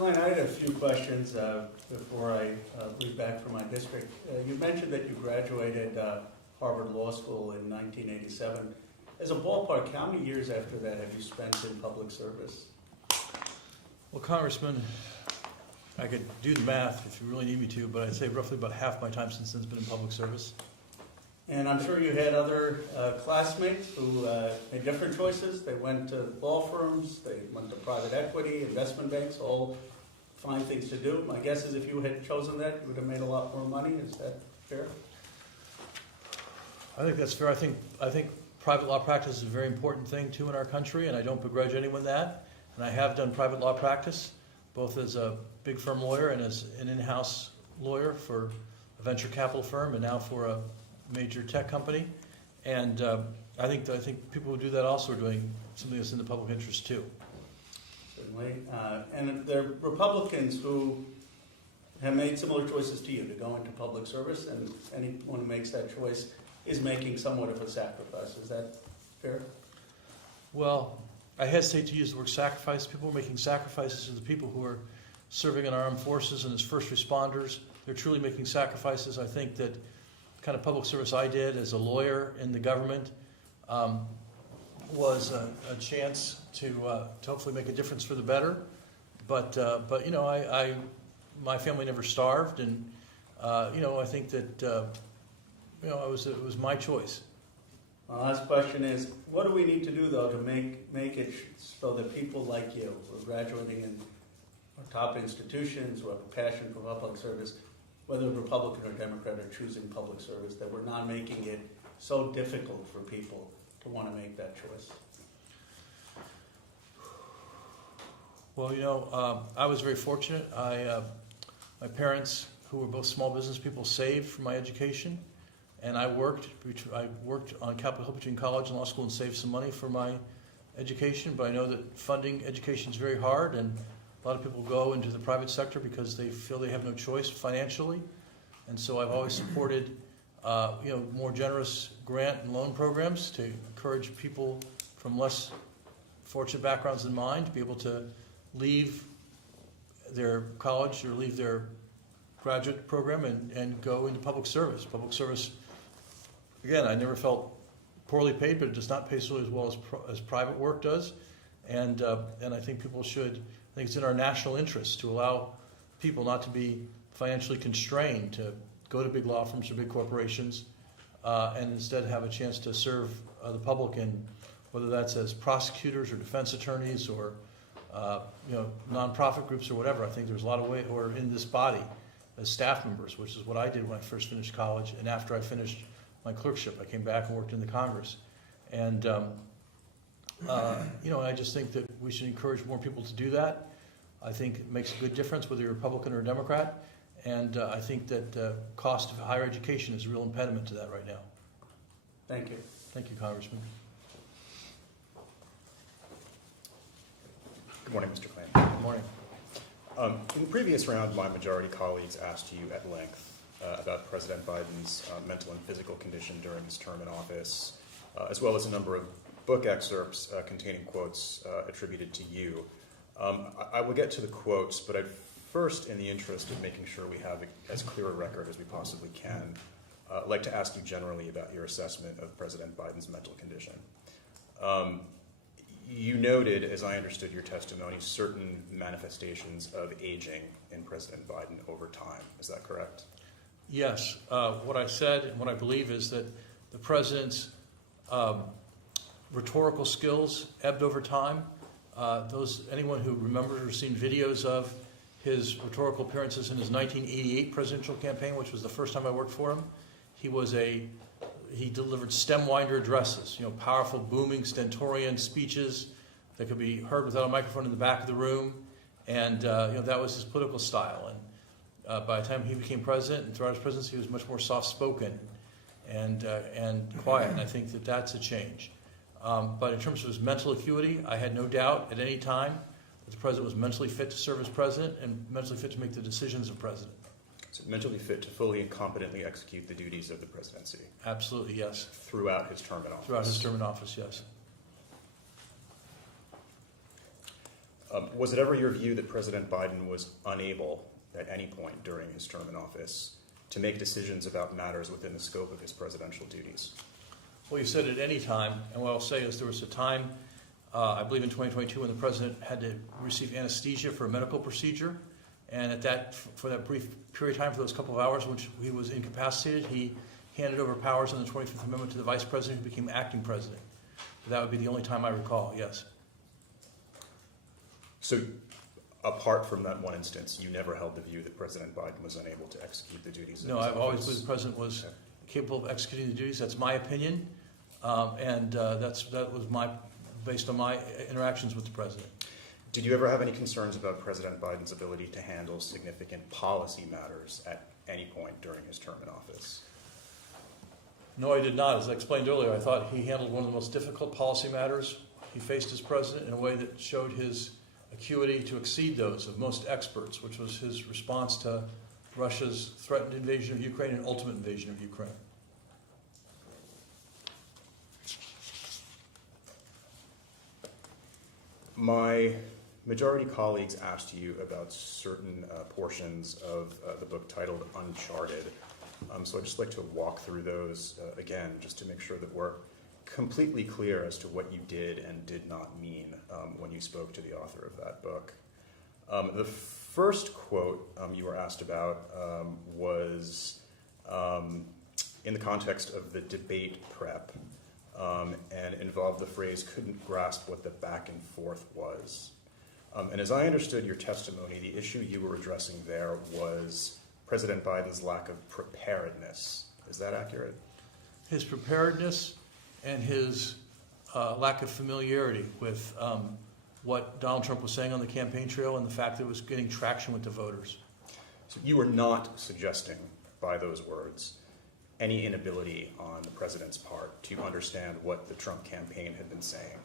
Klain, I had a few questions before I leave back for my district. You mentioned that you graduated Harvard Law School in 1987. As a ballpark, how many years after that have you spent in public service? Well, Congressman, I could do the math if you really need me to, but I'd say roughly about half my time since then has been in public service. And I'm sure you had other classmates who made different choices. They went to law firms, they went to private equity, investment banks, all fine things to do. My guess is if you had chosen that, you would have made a lot more money. Is that fair? I think that's fair. I think private law practice is a very important thing, too, in our country, and I don't begrudge anyone that. And I have done private law practice, both as a big firm lawyer and as an in-house lawyer for a venture capital firm and now for a major tech company. And I think people who do that also are doing something that's in the public interest, too. Certainly. And there are Republicans who have made similar choices to you to go into public service, and anyone who makes that choice is making somewhat of a sacrifice. Is that fair? Well, I hesitate to use the word sacrifice. People are making sacrifices to the people who are serving in our armed forces and as first responders. They're truly making sacrifices. I think that the kind of public service I did as a lawyer in the government was a chance to hopefully make a difference for the better. But you know, my family never starved, and you know, I think that you know, it was my choice. My last question is, what do we need to do, though, to make it so that people like you, who are graduating in our top institutions, who have a passion for public service, whether Republican or Democrat, are choosing public service, that we're not making it so difficult for people to want to make that choice? Well, you know, I was very fortunate. My parents, who were both small business people, saved for my education. And I worked on Capitol Hill between college and law school and saved some money for my education. But I know that funding education is very hard, and a lot of people go into the private sector because they feel they have no choice financially. And so I've always supported, you know, more generous grant and loan programs to encourage people from less fortunate backgrounds than mine to be able to leave their college or leave their graduate program and go into public service. Public service, again, I never felt poorly paid, but it does not pay so as well as private work does. And I think people should, I think it's in our national interest to allow people not to be financially constrained to go to big law firms or big corporations and instead have a chance to serve the public in, whether that's as prosecutors or defense attorneys or you know, nonprofit groups or whatever. I think there's a lot of ways, or in this body as staff members, which is what I did when I first finished college, and after I finished my clerkship, I came back and worked in the Congress. And you know, I just think that we should encourage more people to do that. I think it makes a good difference whether you're a Republican or a Democrat, and I think that cost of higher education is a real impediment to that right now. Thank you. Thank you, Congressman. Good morning, Mr. Klain. Good morning. In the previous round, my majority colleagues asked you at length about President Biden's mental and physical condition during his term in office, as well as a number of book excerpts containing quotes attributed to you. I will get to the quotes, but I'd first, in the interest of making sure we have as clear a record as we possibly can, like to ask you generally about your assessment of President Biden's mental condition. You noted, as I understood your testimony, certain manifestations of aging in President Biden over time. Is that correct? Yes. What I said and what I believe is that the president's rhetorical skills ebbed over time. Anyone who remembers or seen videos of his rhetorical appearances in his 1988 presidential campaign, which was the first time I worked for him, he delivered stem-winder addresses, you know, powerful, booming, stentorian speeches that could be heard without a microphone in the back of the room, and you know, that was his political style. And by the time he became president and throughout his presidency, he was much more soft-spoken and quiet. And I think that that's a change. But in terms of his mental acuity, I had no doubt at any time that the president was mentally fit to serve as president and mentally fit to make the decisions of president. So mentally fit to fully and competently execute the duties of the presidency? Absolutely, yes. Throughout his term in office? Throughout his term in office, yes. Was it ever your view that President Biden was unable at any point during his term in office to make decisions about matters within the scope of his presidential duties? Well, you said at any time, and what I'll say is there was a time, I believe in 2022, when the president had to receive anesthesia for a medical procedure, and for that brief period of time, for those couple of hours, which he was incapacitated, he handed over powers on the 25th Amendment to the vice president, who became acting president. But that would be the only time I recall, yes. So, apart from that one instance, you never held the view that President Biden was unable to execute the duties of No, his I've always office? believed the president was capable of executing the duties. That's my opinion, and that was based on my interactions with the president. Did you ever have any concerns about President Biden's ability to handle significant policy matters at any point during his term in office? No, I did not. As I explained earlier, I thought he handled one of the most difficult policy matters he faced as president in a way that showed his acuity to exceed those of most experts, which was his response to Russia's threatened invasion of Ukraine and ultimate invasion of Ukraine. My majority colleagues asked you about certain portions of the book titled Uncharted. So I'd just like to walk through those again, just to make sure that we're completely clear as to what you did and did not mean when you spoke to the author of that book. The first quote you were asked about was in the context of the debate prep and involved the phrase, couldn't grasp what the back and forth was. And as I understood your testimony, the issue you were addressing there was President Biden's lack of preparedness. Is that accurate? His preparedness and his lack of familiarity with what Donald Trump was saying on the campaign trail and the fact that it was getting traction with the voters. So you were not suggesting by those words any inability on the president's part to understand what the Trump campaign had been saying?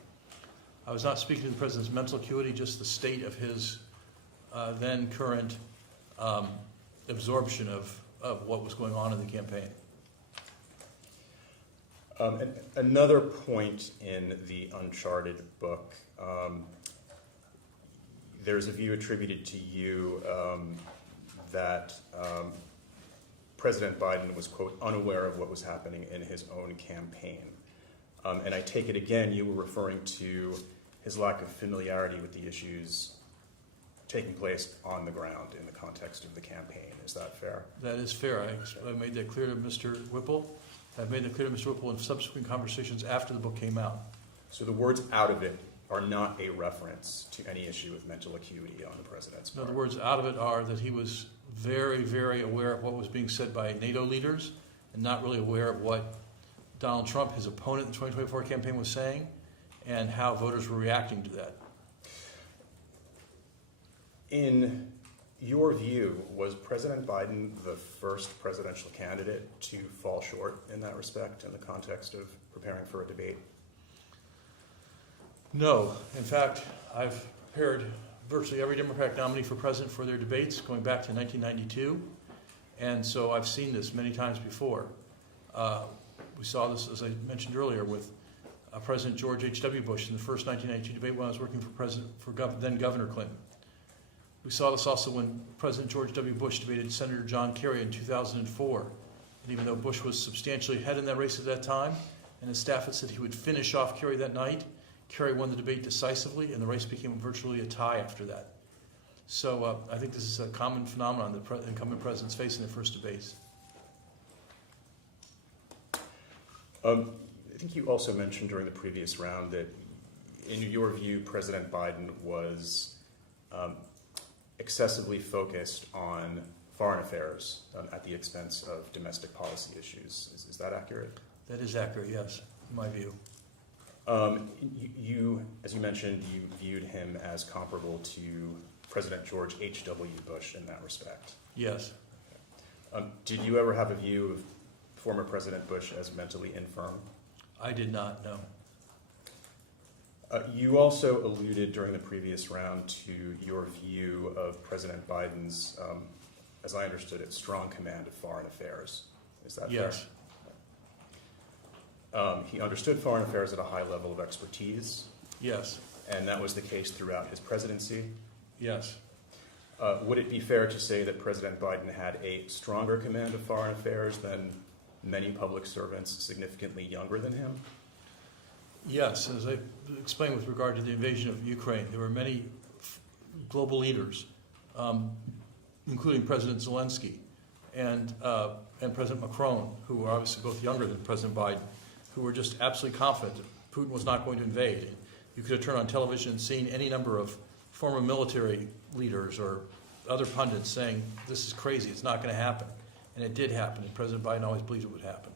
I was not speaking to the president's mental acuity, just the state of his then current absorption of what was going on in the campaign. And another point in the Uncharted book, there's a view attributed to you that President Biden was, quote, unaware of what was happening in his own campaign. And I take it again, you were referring to his lack of familiarity with the issues taking place on the ground in the context of the campaign. Is that fair? That is fair. I made that clear to Mr. Whipple. I've made that clear to Mr. Whipple in subsequent conversations after the book came out. So the words out of it are not a reference to any issue with mental acuity on the president's No, part. the words out of it are that he was very, very aware of what was being said by NATO leaders and not really aware of what Donald Trump, his opponent in the 2024 campaign, was saying and how voters were reacting to that. In your view, was President Biden the first presidential candidate to fall short in that respect in the context of preparing for a debate? No. In fact, I've prepared virtually every Democratic nominee for president for their debates going back to 1992. And so I've seen this many times before. We saw this, as I mentioned earlier, with President George H.W. Bush in the first 1992 debate when I was working for then Governor Clinton. We saw this also when President George W. Bush debated Senator John Kerry in 2004. And even though Bush was substantially ahead in that race at that time, and his staff had said he would finish off Kerry that night, Kerry won the debate decisively, and the race became virtually a tie after that. So I think this is a common phenomenon that incumbent presidents face in their first debates. I think you also mentioned during the previous round that, in your view, President Biden was excessively focused on foreign affairs at the expense of domestic policy issues. Is that accurate? That is accurate, yes, in my view. You, as you mentioned, you viewed him as comparable to President George H.W. Bush in that respect. Yes. Did you ever have a view of former President Bush as mentally infirm? I did not, no. You also alluded during the previous round to your view of President Biden's, as I understood it, strong command of foreign affairs. Is that yes. fair? He understood foreign affairs at a high level of expertise. Yes. and that was the case throughout his presidency. Yes. Would it be fair to say that President Biden had a stronger command of foreign affairs than many public servants significantly younger than him? Yes, as I explained with regard to the invasion of Ukraine, there were many global leaders, including President Zelensky and President Macron, who were obviously both younger than President Biden, who were just absolutely confident that Putin was not going to invade. You could have turned on television and seen any number of former military leaders or other pundits saying, this is crazy, it's not going to happen. And it did happen, and President Biden always believed it would happen.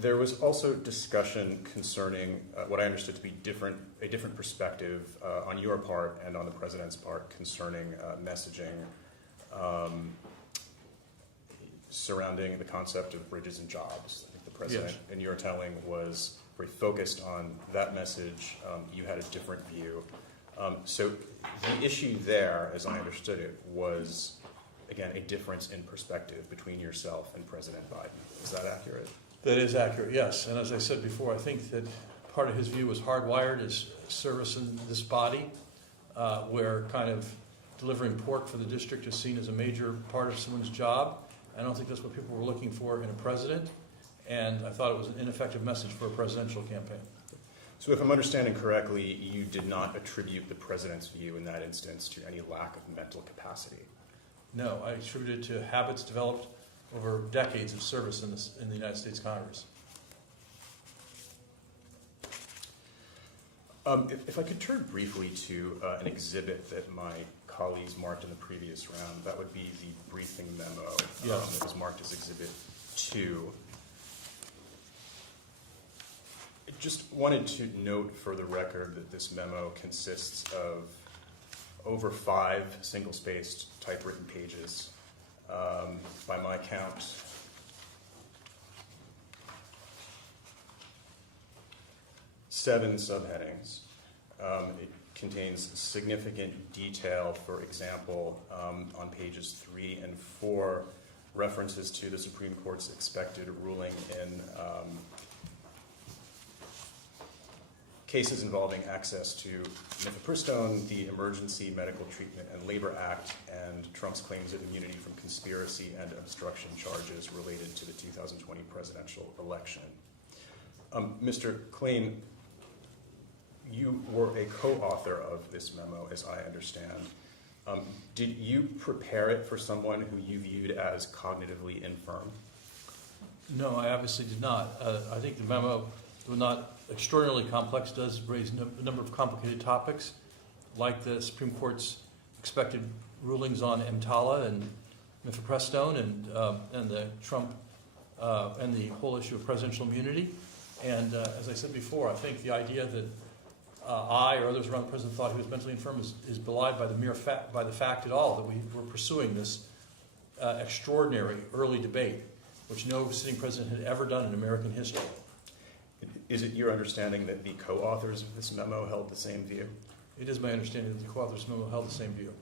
There was also discussion concerning what I understood to be a different perspective on your part and on the president's part concerning messaging surrounding the concept of bridges and jobs. I think the president, Yes. in your telling, was very focused on that message. You had a different view. So the issue there, as I understood it, was, again, a difference in perspective between yourself and President Biden. Is that accurate? That is accurate, yes. And as I said before, I think that part of his view was hardwired as service in this body, where kind of delivering pork for the district is seen as a major part of someone's job. I don't think that's what people were looking for in a president, and I thought it was an ineffective message for a presidential campaign. So if I'm understanding correctly, you did not attribute the president's view in that instance to any lack of mental capacity. No, I attribute it to habits developed over decades of service in the United States Congress. If I could turn briefly to an exhibit that my colleagues marked in the previous round, that would be the briefing memo. Yes. That was marked as Exhibit 2. I just wanted to note for the record that this memo consists of over 5 single-spaced typewritten pages. By my count, 7 subheadings. It contains significant detail, for example, on pages 3 and 4, references to the Supreme Court's expected ruling in cases involving access to mifepristone, the Emergency Medical Treatment and Labor Act, and Trump's claims of immunity from conspiracy and obstruction charges related to the 2020 presidential election. Mr. Klain, you were a co-author of this memo, as I understand. Did you prepare it for someone who you viewed as cognitively infirm? No, I obviously did not. I think the memo, though not extraordinarily complex, does raise a number of complicated topics, like the Supreme Court's expected rulings on EMTALA and mifepristone and the Trump and the whole issue of presidential immunity. And as I said before, I think the idea that I or others around the president thought he was mentally infirm is belied by the fact at all that we were pursuing this extraordinary early debate, which no sitting president had ever done in American history. Is it your understanding that the co-authors of this memo held the same view? It is my understanding that the co-authors memo held the same view.